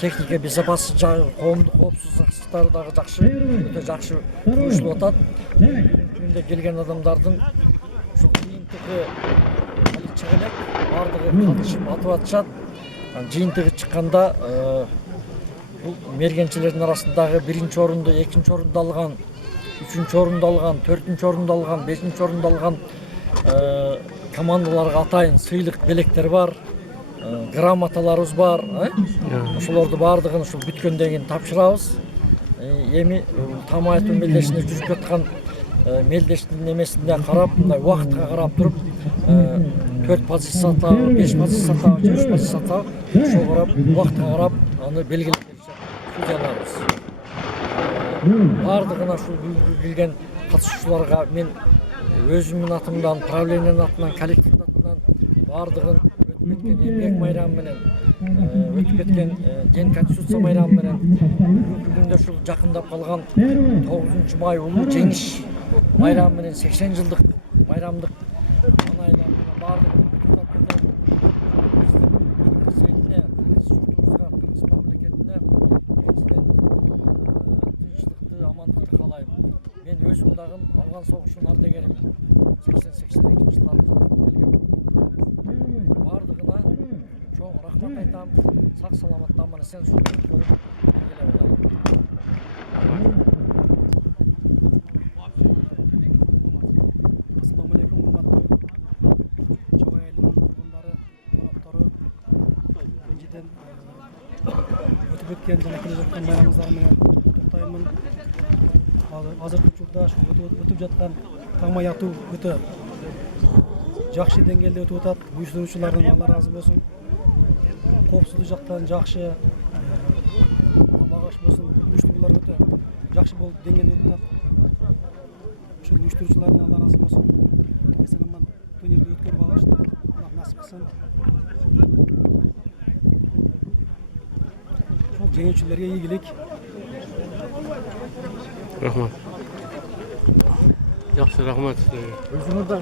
Техника безопасность жагы, коомдук коопсуздуктары дагы жакшы, өтө жакшы уюштулуп атат. Күндө келген адамдардын ушул жыйынтыгы чыгып элек, бардыгы катышып атып атышат. Жыйынтыгы чыкканда бул мергенчилердин арасындагы 1-чи орунду, 2-чи орунду алган, 3-чү орунду алган, 4-чү орунду алган, 5-чү орунду алган командаларга атайын сыйлык белектер бар. Грамоталарыбыз бар. Ошолорду бардыгын ушул бүткөндөн кийин тапшырабыз. Эми Тамаев мелдешинде жүрүп жаткан мелдештин немесине карап, мындай убакытка карап туруп, 4 позиция сатабы, 5 позиция сатабы, 3 позиция сатабы, ошого карап, убакытка карап, аны белгилеп судьяларыбыз. Бардыгына ушул бүгүнкү келген катышуучуларга мен өзүмдүн атымдан, правлениянын атынан, коллективдин атынан бардыгын өтүп кеткен эмгек майрамы менен, өтүп кеткен День Конституция майрамы менен, бүгүнкү күндө ушул жакындап калган 9 май улуу жеңиш майрамы менен 80 жылдык майрамдык манайлар менен бардыгын куттуктап кетем. Кыргыз элине, кыргыз журтубузга, кыргыз мамлекетине биринчиден тынчтыкты, амандыкты каалайм. Мен өзүм дагы Афган согушунун ардагеримин. 80-82 жылдары келгем. Бардыгына чоң рахмат айтам. Сак саламатта аман эсен ушуну көрүп белгилеп алайын. Assalamu alaikum, урматтуу Чабай айылынын тургундары, коноктору. Биринчиден өтүп өткөн жана келе жаткан байрамыңыздар менен куттуктаймын. Азыркы учурда өтүп жаткан тагмай атуу өтө жакшы деңгээлде өтүп атат. Уюштуруучулардан Алла ыраазы болсун. Коопсуздук жактан жакшы, тамак аш болсун, уюштуруулар өтө жакшы болуп деңгээлде өтүп атат. Ушул уюштуруучулардан Алла ыраазы болсун. Эсен аман турнирди өткөрүп алышты. Алла насип кылсын. Ушул жеңүүчүлөргө ийгилик. Рахмат. Жақсы, рахмат сіздерге. Өзүңөр да